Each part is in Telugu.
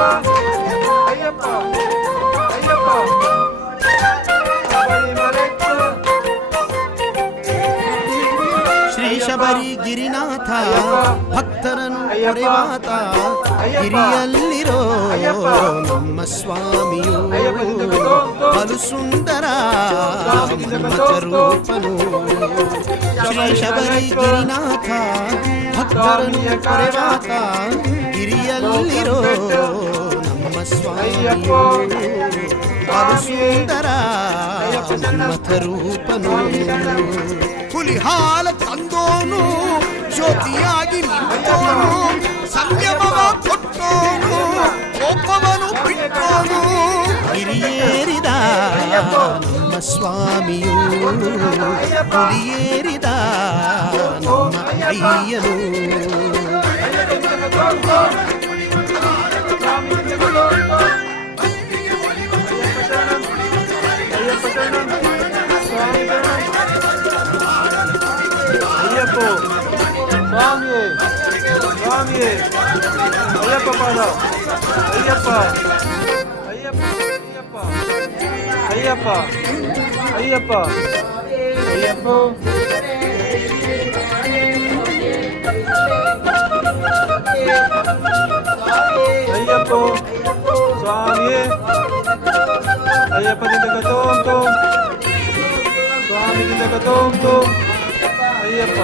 ಅಯ್ಯಪ್ಪ ಅಯ್ಯಪ್ಪ ಶಬರಿಮಲೆಕ್ಕು ಶ್ರೀ ಶಬರಿ ಗಿರಿನಾಥ ಭಕ್ತರನ್ನು ಕೊರೆವಾತ ಗಿರಿಯಲ್ಲಿರೋ ನಮ್ಮ ಸ್ವಾಮಿಯು ಬಲು ಸುಂದರ ರೂಪನು. ಶ್ರೀ ಶಬರಿ ಗಿರಿನಾಥ ಭಕ್ತರನ್ನು ಕೊರೆವಾತ ಗಿರಿಯಲ್ಲಿರೋ ನಮ್ಮ ಸ್ವಾಮಿಯು ಬಲು ಸುಂದರ ರೂಪನು. ಹುಲಿ ಹಾಲ ತಂದೋನು ಜ್ಯೋತಿಯಾಗಿ ನಿಂತೋನು ಸಂಯಮವ ಕೊಟ್ಟೋನು ಒಬ್ಬವನು ಬಿಟ್ಟೋನು. ಹಿರಿಯೇರಿದ ನಮ್ಮ ಸ್ವಾಮಿಯು ಹುಲಿಯೇರಿದ ನಮ್ಮ ಅಯ್ಯನು. ಅಯ್ಯಪ್ಪ ಸ್ವಾಮಿಯೇ ಸ್ವಾಮಿಯೇ ಅಯ್ಯಪ್ಪ ಪಾದ ಅಯ್ಯಪ್ಪ ಅಯ್ಯಪ್ಪ ಅಯ್ಯಪ್ಪ ಅಯ್ಯಪ್ಪ ಅಯ್ಯಪ್ಪ ಅಯ್ಯಪ್ಪ ಸ್ವಾಮಿಯೇ ಅಯ್ಯಪ್ಪನಿಂದ ಕಥೋಂತು ಸ್ವಾಮಿಯಿಂದ ಕಥೋಂತು ಅಯ್ಯಪ್ಪ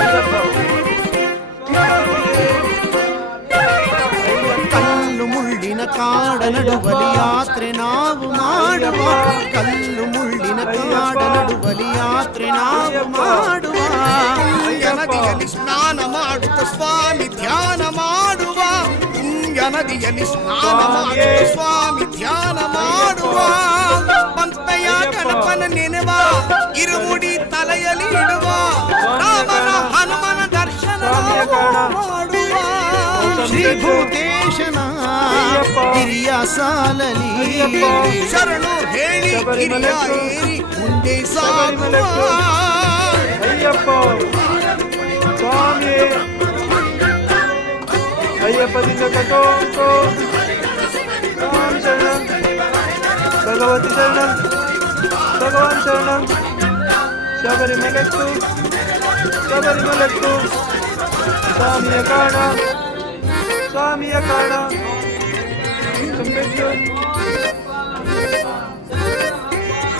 ಅಯ್ಯಪ್ಪ ಕಲ್ಲು ಮುಳ್ಳಿನ ಕಾಡ ನಡುವಲಿ ಯಾತ್ರೆ ನಾವು ಮಾಡುವ. ಕಲ್ಲು ಮುಳ್ಳಿನ ಕಾಡ ನಡುವಲಿ ಯಾತ್ರೆ ನಾವು ಮಾಡುವ. ನದಿಯಲ್ಲಿ ಸ್ನಾನ ಮಾಡುತ್ತ ಸ್ವಾಮಿ ಧ್ಯಾನ ಮಾಡುವ. ನದಿಯಲ್ಲಿ ಸ್ನಾನ ಮಾಡುತ್ತ ಸ್ವಾಮಿ ಧ್ಯಾನ ಮಾಡುವ. ಪಂಪೆಯ ಗಣಪನ ನೆನೆವ ಇರುಮುಡಿ ತಲೆಯಲ್ಲಿ ಇಡುವ. ರಾಮನ ಹನುಮನ ದರ್ಶನ ಮಾಡುವ. ಶ್ರೀ ಭೂತೇಶನ ಗಿರಿಯ ಸಾಲಲಿ ಶರಣು ಹೇಳಿ ಗಿರಿಯ ಏರಿ ಮುಂದೆ ಸಾಗುವ. ಅಯ್ಯಪ್ಪ ಸ್ವಾಮಿ ಅಯ್ಯಪ್ಪದಿಂದ ಕಥೋಂತು ಸ್ವಾಮಿ ಶರಣಂ ಭಗವತಿ ಶರಣಂ ಭಗವಾನ್ ಶರಣಂ ಶಬರಿಮಲೆಕ್ಕು ಶಬರಿಮಲೆಕ್ಕು ಸ್ವಾಮಿಯ ಕಾಣ ಸ್ವಾಮಿಯ ಕಾಣ ತುಂಬಿಟ್ಟು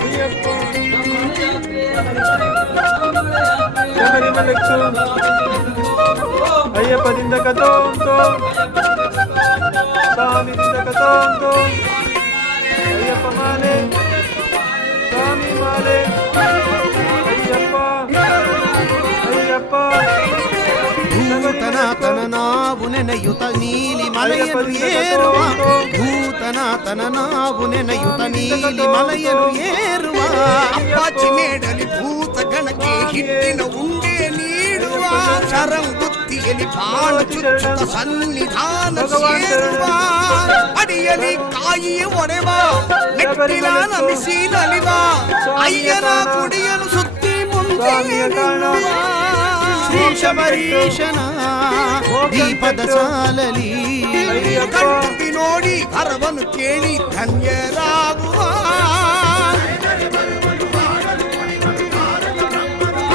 ಅಯ್ಯಪ್ಪ ಶಬರಿಮಲೆಕ್ಕು ಅಯ್ಯಪ್ಪದಿಂದ ಕಥೋಂತು ಸ್ವಾಮಿದಿಂದ ಕಥೋಂತು ಅಯ್ಯಪ್ಪ ಮಾಲೆ ಸ್ವಾಮಿ ಮಾಲೆ ಅಯ್ಯಪ್ಪ ಅಯ್ಯಪ್ಪ ಭೂತನಾಥನ ನಾವು ನೆನೆಯುತ ನೀಲಿ ಮಲೆಯನ್ನು ಏರುವ. ಭೂತನಾಥನ ನಾವು ನೆನೆಯುತ ನೀಲಿ ಮಲೆಯನ್ನು ಏರುವ. ಅಪ್ಪಾಚಿ ಮೇಡಲಿ ಭೂತ ಗಣಕ್ಕೆ ಹಿಟ್ಟಿನ ಉಂಡೆ ನೀಡುವ. ಶರಂಗುತ್ತಿಯಲ್ಲಿ ಬಾಣ ಚುಚ್ಚುತ್ತ ಸನ್ನಿಧಾನ ಸೇರುವ. ಅಡಿಯಲ್ಲಿ ಕಾಯಿಯ ಒಡೆವ ನೆಟ್ಟಿಲ ನಮಿಸಿ ನಲಿವ. ಅಯ್ಯನ ಕುಡಿಯಲು ಸುತ್ತಿ ಮುಂದೆ ಶ್ರೀ ಶಬರೀಶನ ದೀಪದ ಸಾಲಲಿ ಕಣ್ಣು ನೋಡಿ ಹರವನ್ನು ಕೇಳಿ ಧನ್ಯರಾಗುವ.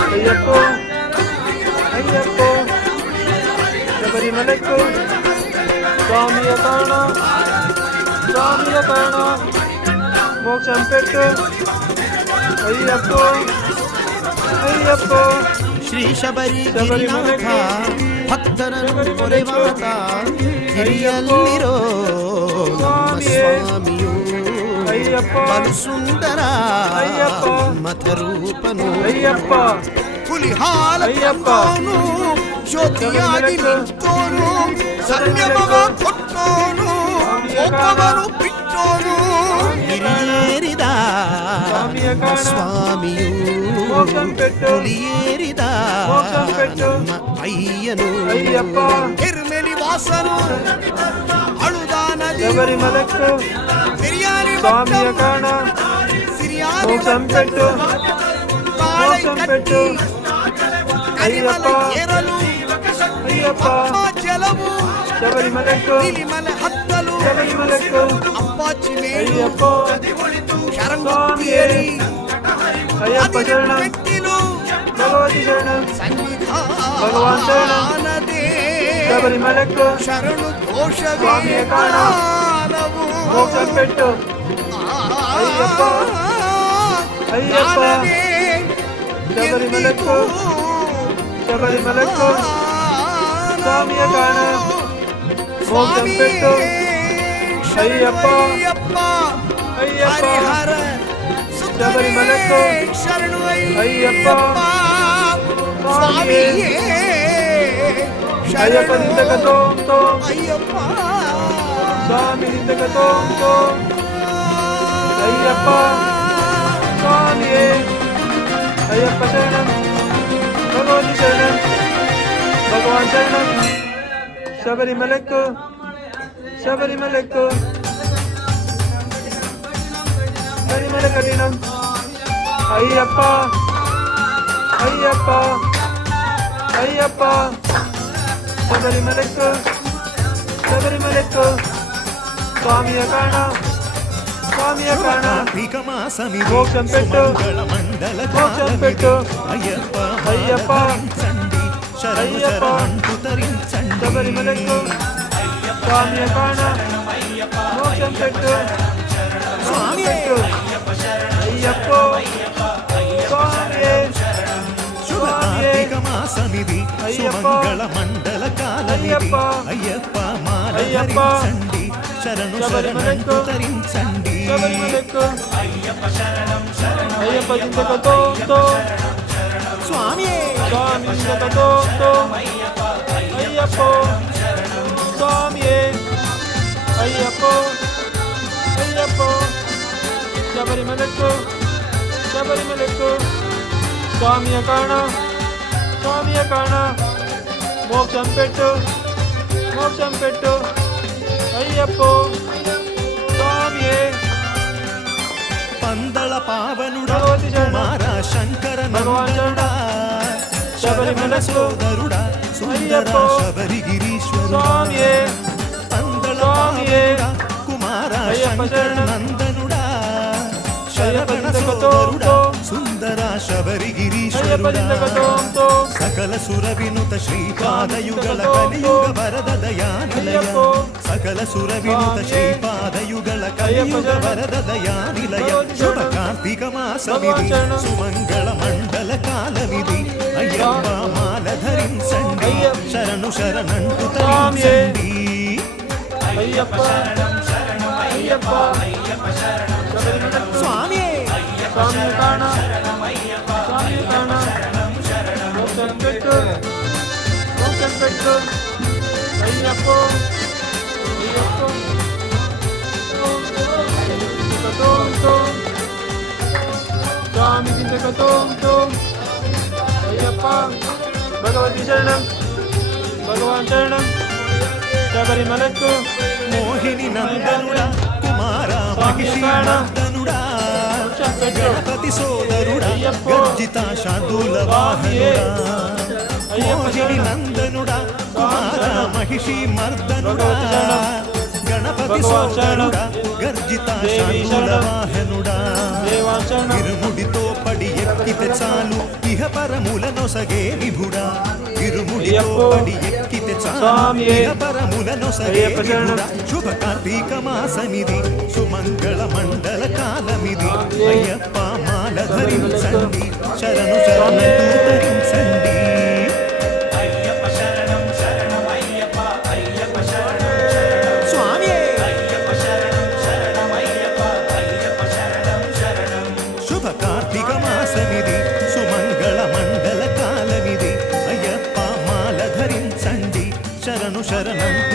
ಅಯ್ಯಪ್ಪ ಅಯ್ಯಪ್ಪ ಶಬರಿಮಲೆಕ್ಕು ಸ್ವಾಮಿಯ ಕಾರಣ ಸ್ವಾಮಿಯ ಕಾರಣ ಮೋಕ್ಷಂ ಪೆಟ್ಟು ಅಯ್ಯಪ್ಪ ಅಯ್ಯಪ್ಪ. ಶ್ರೀ ಶಬರಿ ಗಿರಿನಾಥ ಭಕ್ತರನ್ನು ಕೊರೆವಾತ ಗಿರಿಯಲ್ಲಿರೋ ನಮ್ಮ ಸ್ವಾಮಿಯು ಬಲು ಸುಂದರ ಮತರೂಪನು. ಅಯ್ಯಪ್ಪ ಹುಲಿ ಹಾಲ ತಂದೋನು ಜ್ಯೋತಿಯಾಗಿ ನಿಂತೋನು ಸಂಯಮವ ಕೊಟ್ಟೋನು ಒಬ್ಬವನು ಬಿಟ್ಟೋನು. ಹಿರಿಯೇರಿದ ಸ್ವಾಮಿಯು ಹುಲಿಯೇರಿದ ನಮ್ಮ ಅಯ್ಯನು. ಹಿರ್ಮೆಲಿ ವಾಸನು ಅಳುದ ನದಿ ಶಬರಿಮಲೆಕ್ಕು ಬಿರಿಯಾನಿ ಸ್ವಾಮಿಯ ಕಾರಣ ಸಿರಿಯಾನಿ ಪೆಟ್ಟು ಪೆಟ್ಟು ಅಯ್ಯಪ್ಪ ಏರಲು ಅಯ್ಯಪ್ಪ ಜಲವು ಶಬರಿಮಲೆಕ್ಕು ಮಲೆ ಹತ್ತ ಶಬರಿಮಲೆಕ್ಕು ಅಪ್ಪಾಚಿ ಮೇಲು ಅಯ್ಯಪ್ಪ ಶರಂಗುತ್ತಿಯರಿ ಅಯ್ಯಪ್ಪ ಶರಣಂ ಮೆಟ್ಟಿಲು ಭಗವತಿ ಶರಣಂ ಭಗವಾನ್ ಶರಣಂ ಸನ್ನಿಧಾನದೇ ಶಬರಿಮಲೆಕ್ಕು ಶರಣು ಘೋಷವೇ ಸ್ವಾಮಿಯ ಕಾಣ ಗಾನವು. ಮೋಕ್ಷಂ ಪೆಟ್ಟು ಅಯ್ಯಪ್ಪ ಅಯ್ಯಪ್ಪ ಗಾನವೇ ಶಬರಿಮಲೆಕ್ಕು ಶಬರಿಮಲೆಕ್ಕು ಸ್ವಾಮಿಯ ಕಾಣ ಮೋಕ್ಷಂ ಪೆಟ್ಟು ಅಯ್ಯಪ್ಪ ಅಯ್ಯಪ್ಪ ಹರಿಹರ ಶಬರಿಮಲೆಕ್ಕು ಶರಣು ಅಯ್ಯಪ್ಪ ಸ್ವಾಮಿಯೇ ಅಯ್ಯಪ್ಪ ನಿಂತಕ ತೋಂ ತೋಂ ಅಯ್ಯಪ್ಪ ಸ್ವಾಮಿ ನಿಂತಕ ತೋಂ ತೋಂ ಅಯ್ಯಪ್ಪ ಸ್ವಾಮಿಯೇ ಅಯ್ಯಪ್ಪ ಶರಣಂ ಭಗವತಿ ಶರಣಂ ಭಗವಾನ್ ಶರಣಂ ಶಬರಿಮಲೆಕ್ಕು ಶಬರಿಮಲೆಕ್ಕು ಶಬರಿಮಲೆ ಕಠಿಣಂ ಅಯ್ಯಪ್ಪ ಅಯ್ಯಪ್ಪ ಅಯ್ಯಪ್ಪ ಶಬರಿಮಲೆಕ್ಕು ಶಬರಿಮಲೆಕ್ಕು ಸ್ವಾಮಿಯ ಕಾಣ ಸ್ವಾಮಿಯ ಕಾಣ ಮೋಕ್ಷಂ ಪೆಟ್ಟು ಮೋಕ್ಷಂ ಪೆಟ್ಟು ಅಯ್ಯಪ್ಪ ಅಯ್ಯಪ್ಪ ಚಂಡಿ ಶರಣು ಅಯ್ಯಪ್ಪ ಶರಣಂಟು ತರಿಂಚಂಡಿ ಶಬರಿಮಲೆಕ್ಕು ಸ್ವಾಮಿಯ ಕಾಣ ಮೋಕ್ಷಂ ಪೆಟ್ಟು ಸ್ವಾಮಿ ಪೆಟ್ಟು ಅಯ್ಯಪ್ಪ ಸ್ವಾಮಿಯೇ ಶುಭ ಕಾರ್ತಿಕ ಮಾಸಮಿದಿ ಅಯ್ಯಪ್ಪ. ಸುಮಂಗಳ ಮಂಡಲ ಕಾಲಮಿದಿ ಅಯ್ಯಪ್ಪ. ಅಯ್ಯಪ್ಪ ಮಾಲ ಅಯ್ಯಪ್ಪ. ಧರಿಂಚಂಡಿ ಶರಣು ಶಬರಿಮಲೆಕ್ಕು. ಶರಣಂಟು ತರಿಂಚಂಡಿ ಶಬರಿಮಲೆಕ್ಕು ಅಯ್ಯಪ್ಪ ಚಿಂತಕ ತೋಂ ತೋಂ ಸ್ವಾಮಿಯೇ ಸ್ವಾಮಿ ಚಿಂತಕ ತೋಂ ತೋಂ ಅಯ್ಯಪ್ಪ ಸ್ವಾಮಿಯೇ ಅಯ್ಯಪ್ಪ ಅಯ್ಯಪ್ಪ ಶಬರಿಮಲೆಕ್ಕು ಶಬರಿಮಲೆಕ್ಕು ಸ್ವಾಮಿಯ ಕಾಣ ಸ್ವಾಮಿಯ ಕಾಣ ಮೋಕ್ಷಂ ಪೆಟ್ಟು ಮೋಕ್ಷಂ ಪೆಟ್ಟು ಅಯ್ಯಪ್ಪ ಸ್ವಾಮಿಯೇ పందళ పావనుడా భగవతి శరణం. కుమార శంకర భగవాన్ నందనుడా శబరిమల శబరిమలకు. సోదరుడా సుందర అయ్యప్ప. శబరిగిరీశ్వరుడా స్వామియే పందళ స్వామియే. పావనుడా కుమార అయ్యప్ప శంకర శరణం. నందనుడా అయ్యప్ప శరవణ చింతక సోదరుడా తోం సుందర అయ్యప్ప శబరిగిరీశ్వరుడా చింతక తోం తోం సకల సుర వినుత శ్రీపాదయుగల స్వామి కలియుగ వరద దయానిలయ అయ్యప్ప. సకల సుర వినుత స్వామి. శ్రీపాదయుగల అయ్యప్ప కలియుగ శరణం. వరద దయానిలయ భగవతి శుభ శరణం. కార్తీక మాసమిది భగవాన్ శరణం. సుమంగళ మండల కాలమిది అయ్యప్ప మాల ధరించండి అయ్యప్ప. శరణు శరణంటు స్వామియే. తరించండి అయ్యప్ప అయ్యప్ప శబరిమలక్కు స్వామియే స్వామియ కాణ స్వామియ కాణ మోక్షం పెట్టు మోక్షం పెట్టు అయ్యప్ప అయ్యప్ప చింతక తోం తోం స్వామి చింతక తోం తోం అయ్యప్ప భగవతి శరణం భగవాన్ శరణం శబరిమలక్కు మోహిని నందనుడా కుమార మహిషి నందనుడా గణపతి సోదరుడా అయ్యప్ప. గర్జిత శార్దూల వాహనుడా మోహిని నందనుడా కుమార మహిషి మర్దనుడా భగవతి శరణం. గణపతి భగవాన్ శరణం. సోదరుడా గర్జిత దేవి శార్దూల శరణం. వాహనుడా దేవాన్ శరణం ఇరుముడితో పడి ఎక్కితే చాలు ఇహ పరములనొసగే విభుడా ఇరుముడితో అయ్యప్ప. పడి ఎక్కితే చాలు స్వామియే. ఇహ పరములనొసగే అయ్యప్ప శరణం. విభుడా శుభ కార్తీక మాసమిది సుమంగళ మండల కాలమిది స్వామియే. అయ్యప్ప మాల ధరించండి శరణు శరణంటూ ధరించండి స్వామియే శుభ కార్తీక మాసమిది సుమంగళ మండల కాలమిది అయ్యప్ప మాల ధరించండి శరణు శరణంటూ